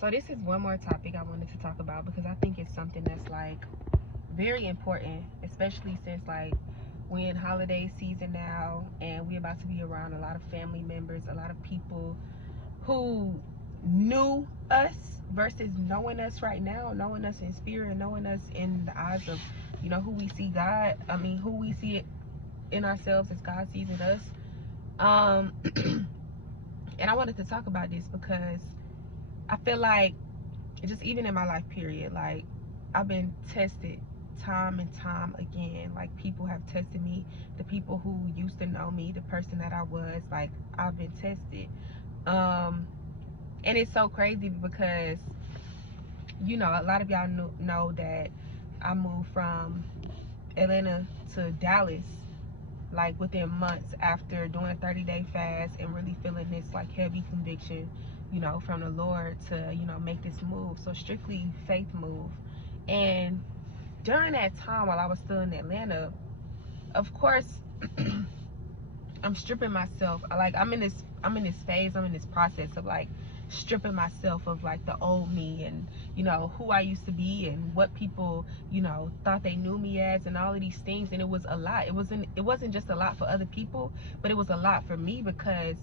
So this is one more topic I wanted to talk about because I think it's something that's like very important, especially since like we're in holiday season now and we're about to be around a lot of family members, a lot of people who knew us versus knowing us right now, knowing us in spirit, knowing us in the eyes of, who we see God. I mean, who we see it in ourselves as God sees in us. Um, and I wanted to talk about this because I feel like just even in my life period, like I've been tested time and time again. Like people have tested me, the people who used to know me, the person that I was, like I've been tested. Um and it's so crazy because a lot of y'all know that I moved from Atlanta to Dallas like within months after doing a 30-day fast and really feeling this like heavy conviction, from the Lord to, make this move. So strictly faith move. And during that time while I was still in Atlanta, of course, I'm stripping myself. Like I'm in this phase, I'm in this process of like stripping myself of like the old me and who I used to be and what people thought they knew me as and all of these things. And it was a lot. It wasn't just a lot for other people, but it was a lot for me because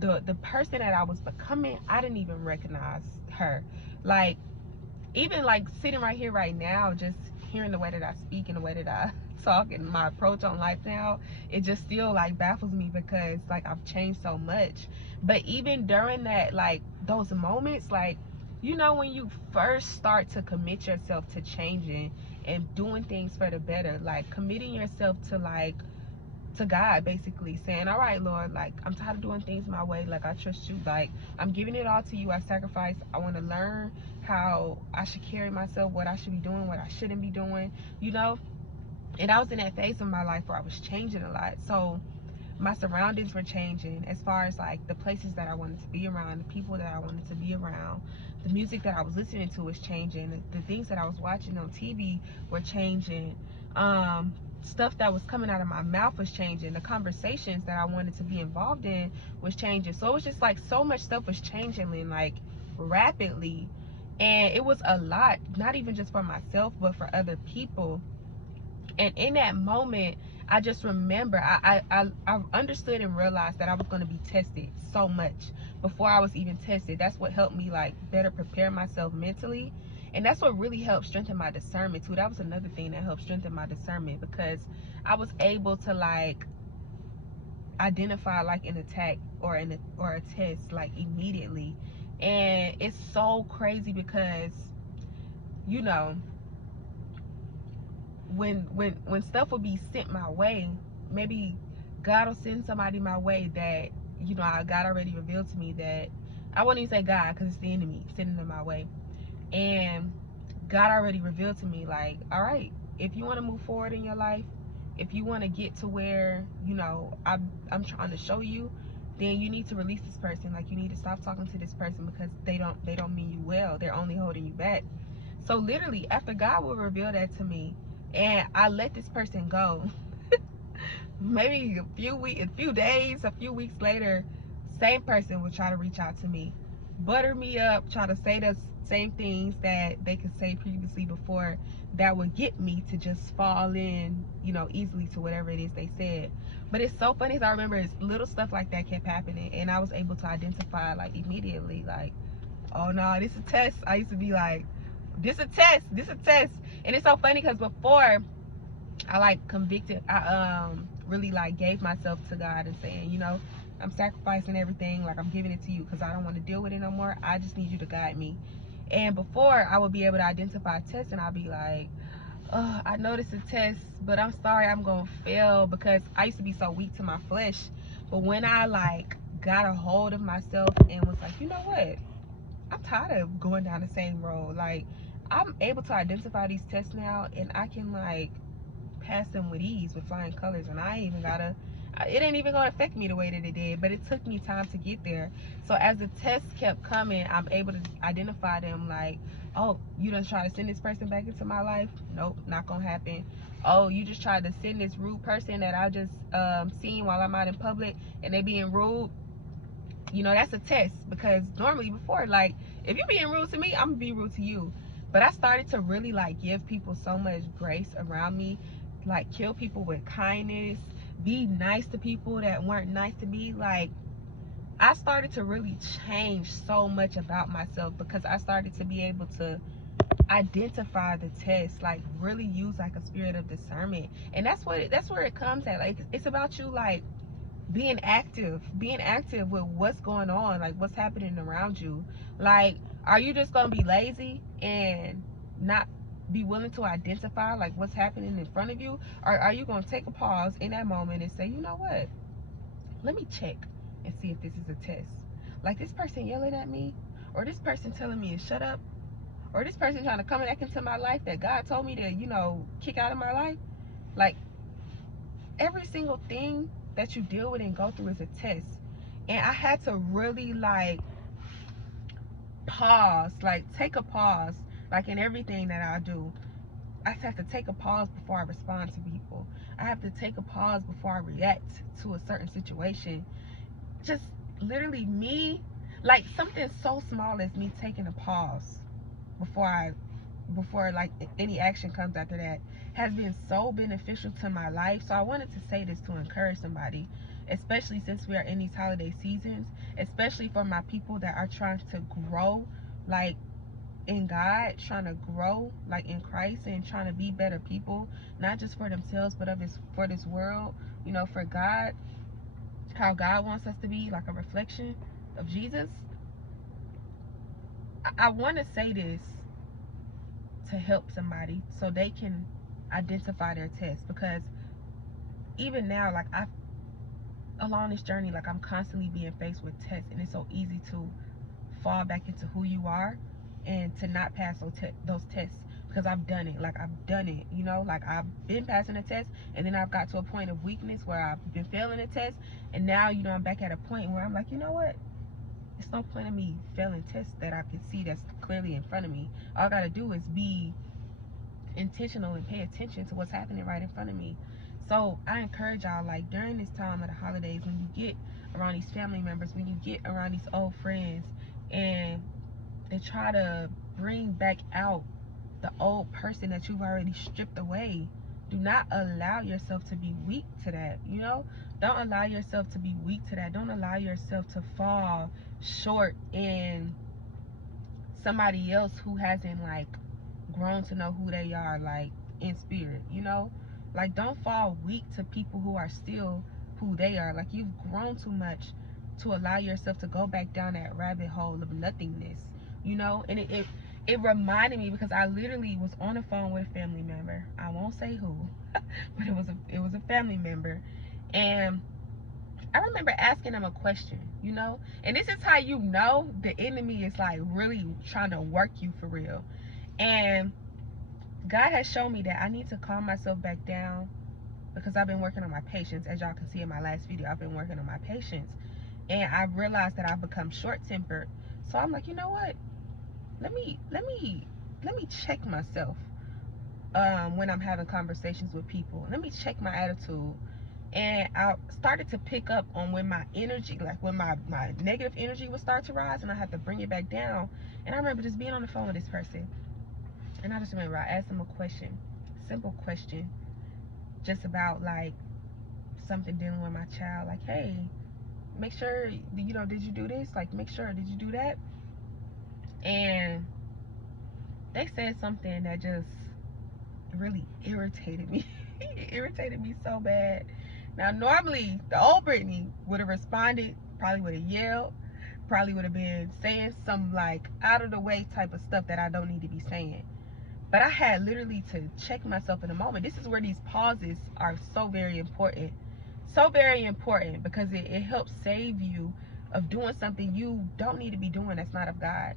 the person that I was becoming, I didn't even recognize her. Like even like sitting right here right now, just hearing the way that I speak and the way that I talk and my approach on life now, it just still like baffles me because like I've changed so much. But even during that, like those moments, like when you first start to commit yourself to changing and doing things for the better, like committing yourself to like to God, basically saying, all right, Lord, like I'm tired of doing things my way, like I trust you, like I'm giving it all to you, I sacrifice, I want to learn how I should carry myself, what I should be doing, what I shouldn't be doing, and I was in that phase of my life where I was changing a lot. So my surroundings were changing as far as like the places that I wanted to be around, the people that I wanted to be around, the music that I was listening to was changing, the things that I was watching on TV were changing. Stuff that was coming out of my mouth was changing. The conversations that I wanted to be involved in was changing. So it was just like so much stuff was changing like rapidly. And it was a lot, not even just for myself, but for other people. And in that moment, I just remember I understood and realized that I was going to be tested so much before I was even tested. That's what helped me like better prepare myself mentally, and that's what really helped strengthen my discernment too. That was another thing that helped strengthen my discernment because I was able to like identify like an attack or a test like immediately. And it's so crazy because you know when stuff will be sent my way, maybe God will send somebody my way that God already revealed to me that I won't even say God because it's the enemy sending them my way. And God already revealed to me like, all right, if you want to move forward in your life, if you want to get to where I'm trying to show you, then you need to release this person. Like you need to stop talking to this person because they don't mean you well. They're only holding you back. So literally, after God will reveal that to me, and I let this person go, maybe a few days, a few weeks later, same person will try to reach out to me, butter me up, try to say the same things that they could say previously before that would get me to just fall in, easily to whatever it is they said. But it's so funny, as I remember, it's little stuff like that kept happening, and I was able to identify like immediately, like, oh no, this is a test. I used to be like, this a test. And it's so funny because before I like convicted, I really like gave myself to God and saying, I'm sacrificing everything, like I'm giving it to you because I don't want to deal with it no more. I just need you to guide me. And before I would be able to identify a test and I'd be like, oh, I know this is a test, but I'm sorry I'm gonna fail, because I used to be so weak to my flesh. But when I like got a hold of myself and was like, you know what? I'm tired of going down the same road. Like I'm able to identify these tests now and I can like pass them with ease with flying colors, and I ain't even gotta it ain't even gonna affect me the way that it did, but it took me time to get there. So as the tests kept coming, I'm able to identify them, like, oh, you done try to send this person back into my life? Nope, not gonna happen. Oh, you just tried to send this rude person that I just seen while I'm out in public and they being rude? You know, that's a test, because normally before, like, if you're being rude to me, I'm gonna be rude to you. But I started to really like give people so much grace around me, like kill people with kindness, be nice to people that weren't nice to me. Like, I started to really change so much about myself, because I started to be able to identify the test, like really use like a spirit of discernment. And that's where it comes at. Like, it's about you, like, being active with what's going on, like what's happening around you. Like, are you just gonna be lazy and not be willing to identify like what's happening in front of you? Or are you gonna take a pause in that moment and say, you know what, let me check and see if this is a test. Like, this person yelling at me, or this person telling me to shut up, or this person trying to come back into my life that God told me to, kick out of my life. Like, every single thing that you deal with and go through is a test. And I had to really like pause, like take a pause, like in everything that I do. I have to take a pause before I respond to people. I have to take a pause before I react to a certain situation. Just literally me, like something so small as me taking a pause before like any action comes after that has been so beneficial to my life. So I wanted to say this to encourage somebody, especially since we are in these holiday seasons, especially for my people that are trying to grow like in God, trying to grow like in Christ, and trying to be better people, not just for themselves but for this world, for God, how God wants us to be, like a reflection of Jesus. I want to say this to help somebody so they can identify their test, because even now, like, I along this journey, like, I'm constantly being faced with tests, and it's so easy to fall back into who you are and to not pass those tests, because I've done it. Like, I've done it, like, I've been passing a test, and then I've got to a point of weakness where I've been failing a test, and now, I'm back at a point where I'm like, you know what, it's no point in me failing tests that I can see that's clearly in front of me. All I gotta do is be intentional and pay attention to what's happening right in front of me. So I encourage y'all, like, during this time of the holidays, when you get around these family members, when you get around these old friends, and they try to bring back out the old person that you've already stripped away, do not allow yourself to be weak to that. Don't allow yourself to be weak to that. Don't allow yourself to fall short in somebody else who hasn't like grown to know who they are, like, in spirit. Like, don't fall weak to people who are still who they are. Like, you've grown too much to allow yourself to go back down that rabbit hole of nothingness. And it reminded me, because I literally was on the phone with a family member. I won't say who, but it was a family member, and I remember asking them a question, and this is how the enemy is like really trying to work you for real. And God has shown me that I need to calm myself back down, because I've been working on my patience. As y'all can see in my last video, I've been working on my patience, and I've realized that I've become short-tempered. So I'm like, you know what? Let me check myself when I'm having conversations with people. Let me check my attitude. And I started to pick up on when my energy, like when my negative energy would start to rise, and I had to bring it back down. And I remember just being on the phone with this person, and I just remember I asked them a question, simple question, just about like something dealing with my child. Like, hey, make sure, did you do this? Like, make sure, did you do that? And they said something that just really irritated me. It irritated me so bad. Now, normally, the old Brittany would have responded, probably would have yelled, probably would have been saying some like out of the way type of stuff that I don't need to be saying. But I had literally to check myself in a moment. This is where these pauses are so very important. So very important, because it helps save you of doing something you don't need to be doing that's not of God.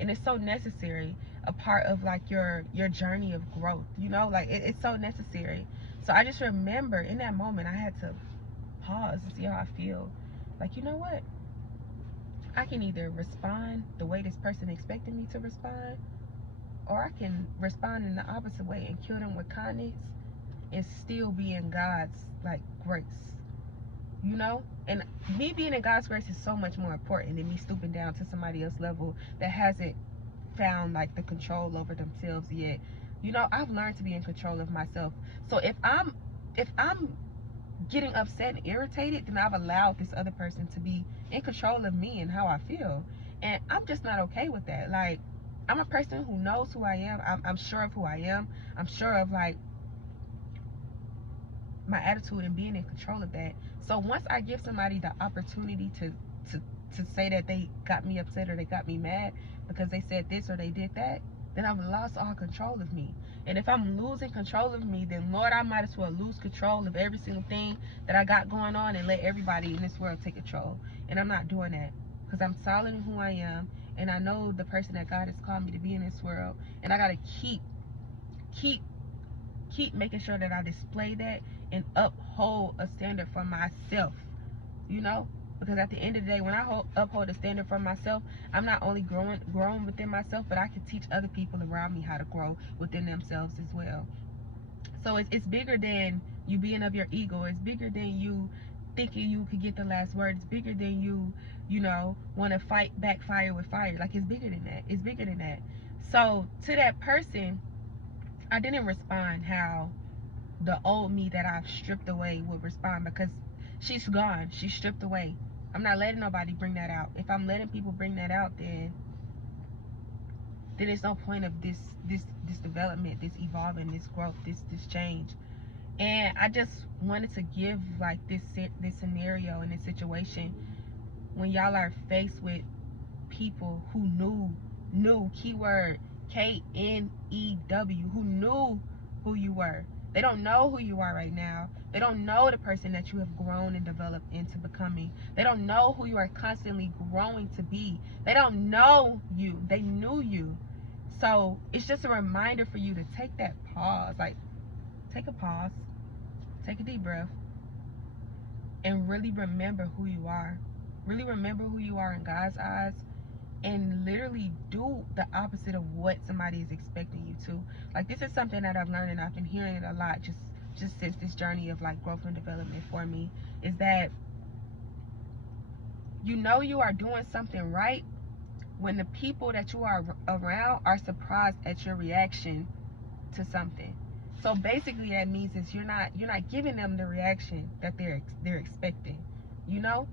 And it's so necessary, a part of like your journey of growth, like it's so necessary. So I just remember in that moment I had to pause and see how I feel. Like, you know what? I can either respond the way this person expected me to respond, or I can respond in the opposite way and kill them with kindness and still be in God's like grace. you know? And me being in God's grace is so much more important than me stooping down to somebody else's level that hasn't found like the control over themselves yet. You know, I've learned to be in control of myself. So if I'm getting upset and irritated, then I've allowed this other person to be in control of me and how I feel. And I'm just not okay with that. Like, I'm a person who knows who I am. I'm sure of who I am. I'm sure of like my attitude and being in control of that. So once I give somebody the opportunity to say that they got me upset or they got me mad because they said this or they did that, then I've lost all control of me. And if I'm losing control of me, then Lord, I might as well lose control of every single thing that I got going on and let everybody in this world take control. And I'm not doing that, because I'm solid in who I am, and I know the person that God has called me to be in this world. And I gotta keep making sure that I display that and uphold a standard for myself, you know? Because at the end of the day, when I uphold a standard for myself, I'm not only growing within myself, but I can teach other people around me how to grow within themselves as well. So it's bigger than you being of your ego. It's bigger than you thinking you could get the last word. It's bigger than you know, want to fight back fire with fire. Like, it's bigger than that. It's bigger than that. So to that person, I didn't respond how the old me that I've stripped away would respond, because she's gone. She's stripped away. I'm not letting nobody bring that out. If I'm letting people bring that out, then there's no point of this development, this evolving, this growth, this change. And I just wanted to give like this scenario and this situation when y'all are faced with people who knew, keyword KNEW, who knew who you were. They don't know who you are right now. They don't know the person that you have grown and developed into becoming. They don't know who you are constantly growing to be. They don't know you. They knew you. So it's just a reminder for you to take that pause. Like, take a pause, take a deep breath, and really remember who you are. Really remember who you are in God's eyes, and literally do the opposite of what somebody is expecting you to. Like, this is something that I've learned, and I've been hearing it a lot just since this journey of like growth and development for me, is that you know you are doing something right when the people that you are around are surprised at your reaction to something. So basically that means is you're not giving them the reaction that they're expecting. You know?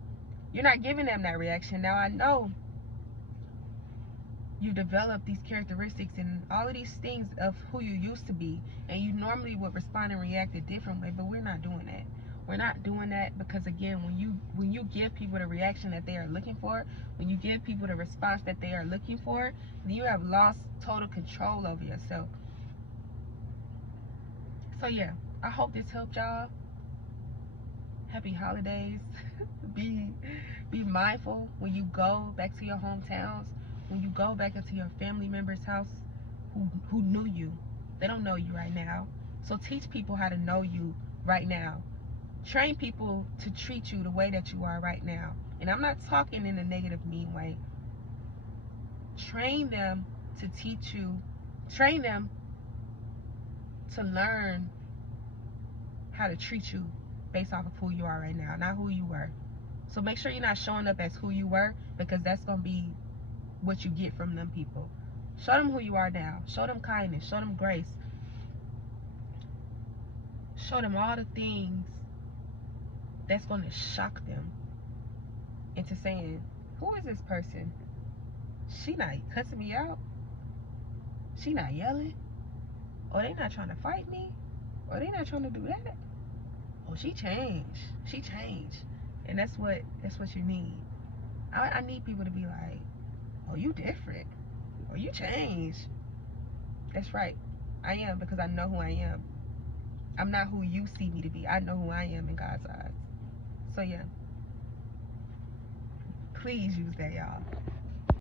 You're not giving them that reaction. Now, I know you develop these characteristics and all of these things of who you used to be, and you normally would respond and react a different way, but we're not doing that. We're not doing that, because again, when you give people the reaction that they are looking for, when you give people the response that they are looking for, then you have lost total control over yourself. So yeah, I hope this helped y'all. Happy holidays. be mindful when you go back to your hometowns, when you go back into your family member's house who knew you. They don't know you right now. So teach people how to know you right now. Train people to treat you the way that you are right now. And I'm not talking in a negative, mean way. Train them to teach you, train them to learn how to treat you based off of who you are right now, not who you were. So make sure you're not showing up as who you were, because that's going to be what you get from them people. Show them who you are now. Show them kindness. Show them grace. Show them all the things that's going to shock them into saying, who is this person? She not cussing me out. She not yelling. Or they not trying to fight me. Or they not trying to do that. Oh, she changed. She changed. And that's what you need. I need people to be like, oh, you different. Or you changed. That's right. I am, because I know who I am. I'm not who you see me to be. I know who I am in God's eyes. So yeah. Please use that, y'all.